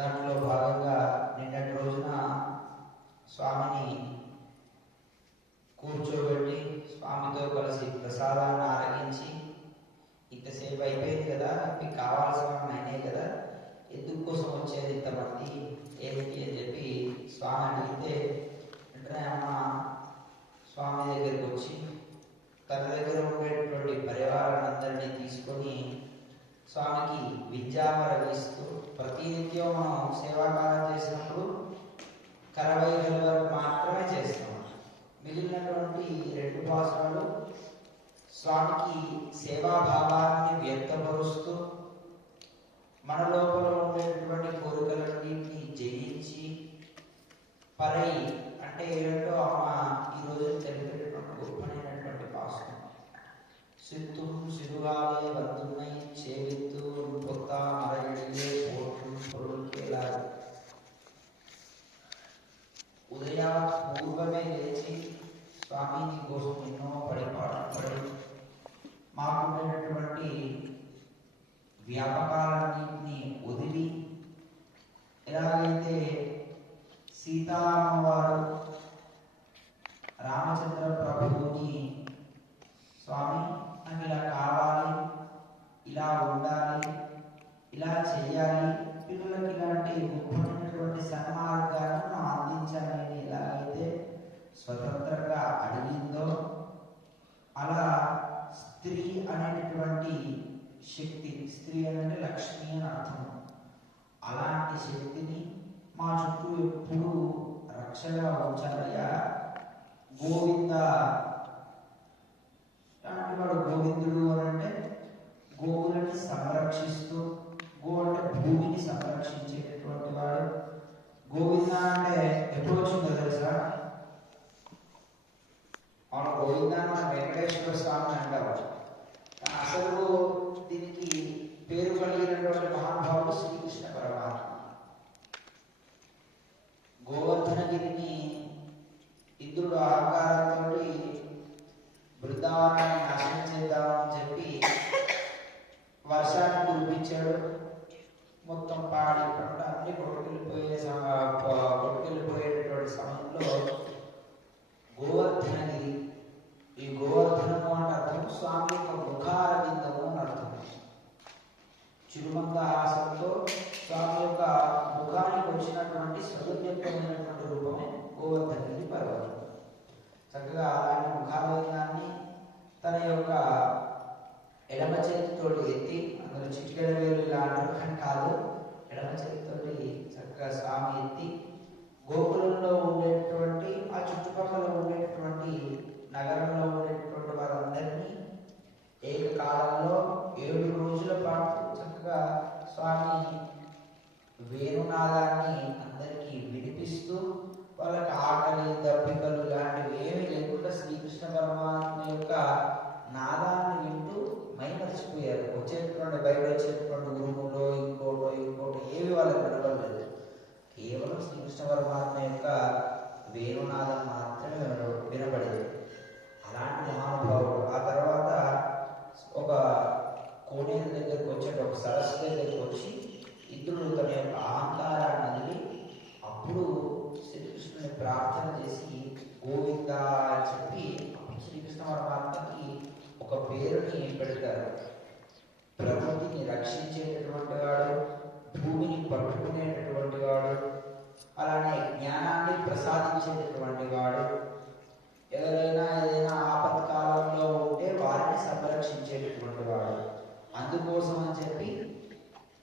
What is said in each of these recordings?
దాంట్లో భాగంగా నిన్నటి రోజున స్వామిని కూర్చోబెట్టి స్వామితో కలిసి ప్రసాదాన్ని ఆరగించి ఇంతసేపు అయిపోయింది కదా, మీకు కావాల్సిన అయినాయి కదా, ఎందుకు కోసం వచ్చేది ఇంతమంది ఏమిటి అని చెప్పి స్వామి అడిగితే వెంటనే అమ్మ స్వామి దగ్గరికి వచ్చి తన దగ్గర ఉండేటువంటి పరివారాలందరినీ తీసుకొని స్వామికి విద్యావరగిస్తూ ప్రతినిత్యం మనం సేవాకాలం చేసినప్పుడు కరవైగల వరకు మాత్రమే చేస్తాం. మిగిలినటువంటి 2 పాసురాలు స్వామికి సేవాభావాన్ని వ్యక్తపరుస్తూ మన లోపల ఉండేటటువంటి కోరికలన్నింటినీ జయించి పరై అంటే ఏంటో అమ్మ ఈరోజు తెలిపేటటువంటి గొప్పనైనటువంటి పాసురం. சித்தும் சிறுகாலே வந்துன்னை சேவித்து பொத்தா மறையிலே போற்றும் பொருள் கேளார். ఉదయా పూర్వమే లేచి స్వామి నీ కోసం ఎన్నో పడి మాకున్నటువంటి వ్యాపకాలన్నింటినీ వదిలి ఎలాగైతే సీతామ్మవారు రామచంద్ర ప్రభువుని స్వామి నాకు ఇలా కావాలి, ఇలా ఉండాలి, ఇలా చేయాలి, పిల్లలకి ఇలాంటి గొప్పమైనటువంటి సన్మార్గాన్ని మనం అందించాలని ఎలాగైతే స్వతంత్రంగా అడిగిందో అలా స్త్రీ అనేటటువంటి శక్తి, స్త్రీ అంటే లక్ష్మి అని అర్థం, అలాంటి శక్తిని మా చుట్టూ ఎప్పుడూ రక్షగా ఉంచాలయ్యా. గోవింద అంటే వాడు గోవిందుడు అని అంటే గోవులని సంరక్షిస్తూ, గో అంటే భూమిని సంరక్షించేటటువంటి వాడు. గోవింద అంటే ఎప్పుడు వచ్చిందో తెలుసా? మన గోవింద మన వెంకటేశ్వర స్వామి అంటారు. అసలు దీనికి పేరు కలిగినటువంటి మహానుభావుడు శ్రీకృష్ణ పరమాత్మ. గోవర్ధనగిరిని ఇంద్రుడు అహంకారంతో బృందావనాన్ని నాశనం చేద్దామని చెప్పి వర్షాన్ని కురిపించాడు. మొత్తం పాడి పంట అన్ని కొట్టుకెళ్ళిపోయేటటువంటి సమయంలో గోవర్ధనగిరి, ఈ గోవర్ధనము అంటే అర్థం స్వామి యొక్క ముఖారవిందము అని అర్థం. చిరుమంద హాసంతో స్వామి యొక్క ముఖానికి వచ్చినటువంటి సౌందర్యమైనటువంటి రూపమే గోవర్ధనగిరి పర్వతం. చక్కగా అలాంటి ముఖారవిందాన్ని తన యొక్క ఎడమ చేతితోటి ఎత్తి, అందులో చిటికెడ వేలు లాంటి కాదు, ఎడమ చేతితోటి చక్కగా స్వామి ఎత్తి గోకులంలో ఉండేటువంటి ఆ చుట్టుపక్కల ఉండేటటువంటి నగరంలో ఉండేటటువంటి వారందరినీ ఏకకాలంలో 7 రోజుల పాటు చక్కగా స్వామి వేణునాదాన్ని అందరికీ వినిపిస్తూ వాళ్ళకి ఆకలి దప్పికలు లాంటివి ఏమీ లేకుండా శ్రీకృష్ణ పరమాత్మ యొక్క నాదాన్ని వింటూ మైమరిచిపోయారు. బయట వచ్చేటటువంటి ఉరుములో ఇంకోటో ఏవి వాళ్ళకి వినపడలేదు. కేవలం శ్రీకృష్ణ పరమాత్మ యొక్క వేణునాదం మాత్రమే వినపడేది. అలాంటి మహానుభావుడు ఆ తర్వాత ఒక కోనేరు దగ్గరకు వచ్చాడు, ఒక సరస్సు దగ్గరకు వచ్చి ఇంద్రుడు తన యొక్క అహంకారాన్ని వదిలి అప్పుడు శ్రీకృష్ణుని ప్రార్థన చేసి గోవింద అని చెప్పి శ్రీకృష్ణ పరమాత్మకి ఒక పేరుని పెడతారు. ప్రకృతిని రక్షించేటటువంటి వాడు, భూమిని పట్టుకునేటటువంటి వాడు, అలానే జ్ఞానాన్ని ప్రసాదించేటటువంటి వాడు, ఏదైనా ఆపత్కాలంలో ఉంటే వారిని సంరక్షించేటటువంటి వాడు. అందుకోసం అని చెప్పి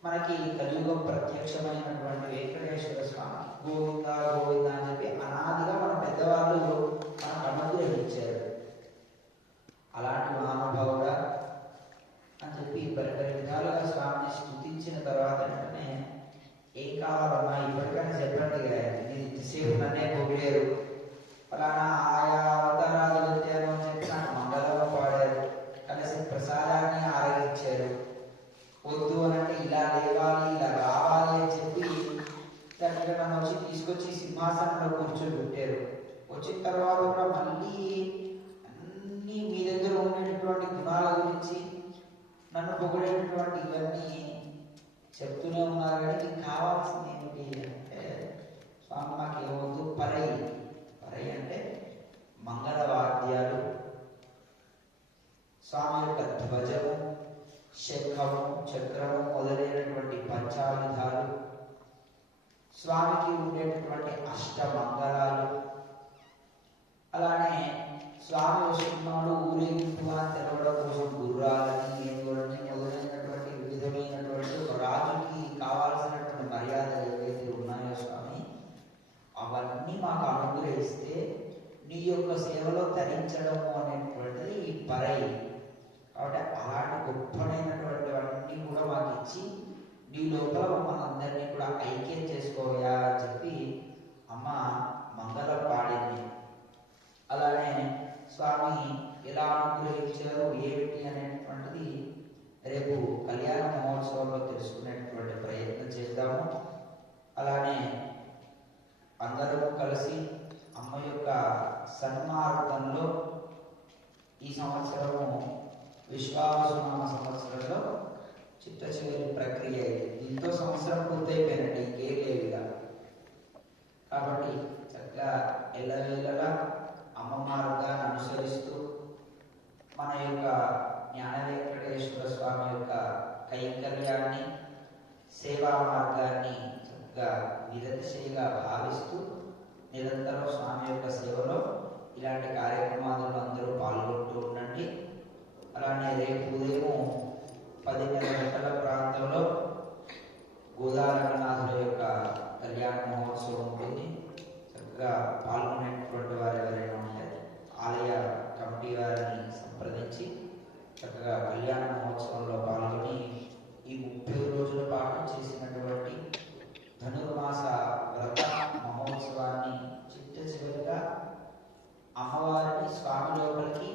మనకి కలియుగం ప్రత్యక్షమైనటువంటి వెంకటేశ్వర స్వామి గోవింద గోవింద అని చెప్పి అనాదిగా మన పెద్దవాళ్ళు మనకు అనుగ్రహించారు. అలాంటి మహానుభావుడా అని చెప్పి పరిపరి విధాలుగా స్వామిని స్తుతించిన తర్వాత వెంటనే ఏం కావాలమ్మా ఇప్పటికైనా చెప్పండి, మీరు ఇంతసేపు నన్నే పొగిడారు, ఫలానా ఆయా అవతారాలు ఎత్తారు అని చెప్పి నాకు మంగళంగా పాడారు, కలిసి ప్రసాదాన్ని ఆరగించారు, వద్దు అని అంటే ఇలా లేవాలి ఇలా రావాలి అని చెప్పి దానికి నన్ను వచ్చి తీసుకొచ్చి సింహాసనంలో కూర్చోబెట్టారు. వచ్చిన తర్వాత కూడా మళ్ళీ అన్నీ మీ దగ్గర ఉండేటటువంటి గుణాల గురించి నన్ను పొగిడేటటువంటి ఇవన్నీ చెప్తూనే ఉన్నారు కానీ మీకు కావాల్సింది ఏమిటి అంటే స్వామి మాకు ఏమొద్దు పరై. పరై అంటే మంగళ వాద్యాలు, స్వామి యొక్క ధ్వజము, శంఖము, చక్రము మొదలైనటువంటి పంచాయుధాలు, స్వామికి ఉండేటటువంటి అష్టమంగళాలు, అలానే స్వామి వస్తున్నాడు ఊరేగింపుగా తెలవడం కోసం గుర్రాలని, ఏనుగులని మొదలైనటువంటి వివిధమైనటువంటి ఒక రాజుకి కావాల్సినటువంటి మర్యాదలు ఏవైతే ఉన్నాయో స్వామి అవన్నీ మాకు అనుగ్రహిస్తే నీ యొక్క సేవలో ధరించడము అనేటువంటిది ఈ పరై. కాబట్టి అలాంటి గొప్పనైనటువంటివన్నీ కూడా మాకు ఇచ్చి నీ లోపల మనందరినీ కూడా ఐక్యం చేసుకోవయా అని చెప్పి అమ్మ మంగళం పాడింది. అలానే స్వామి ఎలా అనుగ్రహించారు ఏమిటి అనేటువంటిది రేపు కళ్యాణ మహోత్సవంలో తెలుసుకునేటువంటి ప్రయత్నం చేద్దాము. అలానే అందరూ కలిసి అమ్మ యొక్క సన్మార్గంలో ఈ సంవత్సరము విశ్వావసునామ సంవత్సరంలో చిట్ట చివరి ప్రక్రియ ఇది. దీంతో సంవత్సరం పూర్తయిపోయినట్టు ఇంకేం లేదుగా. కాబట్టి చక్కగా ఎల్లవేళలా అమ్మ మార్గాన్ని అనుసరిస్తూ మన యొక్క జ్ఞాన వెంకటేశ్వర స్వామి యొక్క కైంకర్యాన్ని, సేవా మార్గాన్ని చక్కగా నిరతిశయంగా భావిస్తూ నిరంతరం స్వామి యొక్క సేవలో ఇలాంటి కార్యక్రమాలను అందరూ పాల్గొంటూ ఉండండి. అలానే రేపు ఉదయం 10:30 గంటల ప్రాంతంలో గోదారంగనాథుల యొక్క కళ్యాణ మహోత్సవం ఉంటుంది. చక్కగా పాల్గొనేటువంటి వారు ఎవరైనా ఉంటే ఆలయ కమిటీ వారిని సంప్రదించి చక్కగా కళ్యాణ మహోత్సవంలో పాల్గొని ఈ 30 రోజుల పాటు చేసినటువంటి ధనుర్మాస వ్రత మహోత్సవాన్ని చిట్ట చివరిగా అమ్మవారిని స్వామి లోపలికి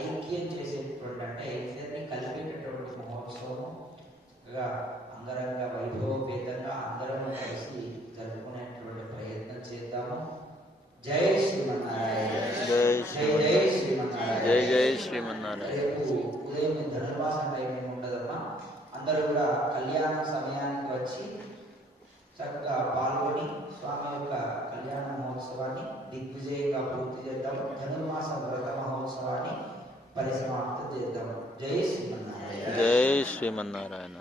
ఐక్యం చేసేటటువంటి, అంటే ఇద్దరిని కలిపేటటువంటి మహోత్సవం చక్కగా అంగరంగ వైభవపేతంగా అందరం కలిసి జరుపుకునేటువంటి ప్రయత్నం చేద్దాము. జై శ్రీమన్నారాయణ. జై జై శ్రీమన్నారాయణ. జై జై శ్రీమన్నారాయణ. రేపు ఉదయం ధనుర్మాసం టైం ఏమి ఉండదమ్మా, అందరూ కూడా కళ్యాణ సమయానికి వచ్చి చక్కగా పాల్గొని స్వామి యొక్క కళ్యాణ మహోత్సవాన్ని దిగ్విజయంగా పూర్తి చేద్దాము. ధనుర్మాస వ్రత మహోత్సవాన్ని పరిసమాప్తం చేద్దాము. జై శ్రీమన్నారాయణ. జై శ్రీమన్నారాయణ.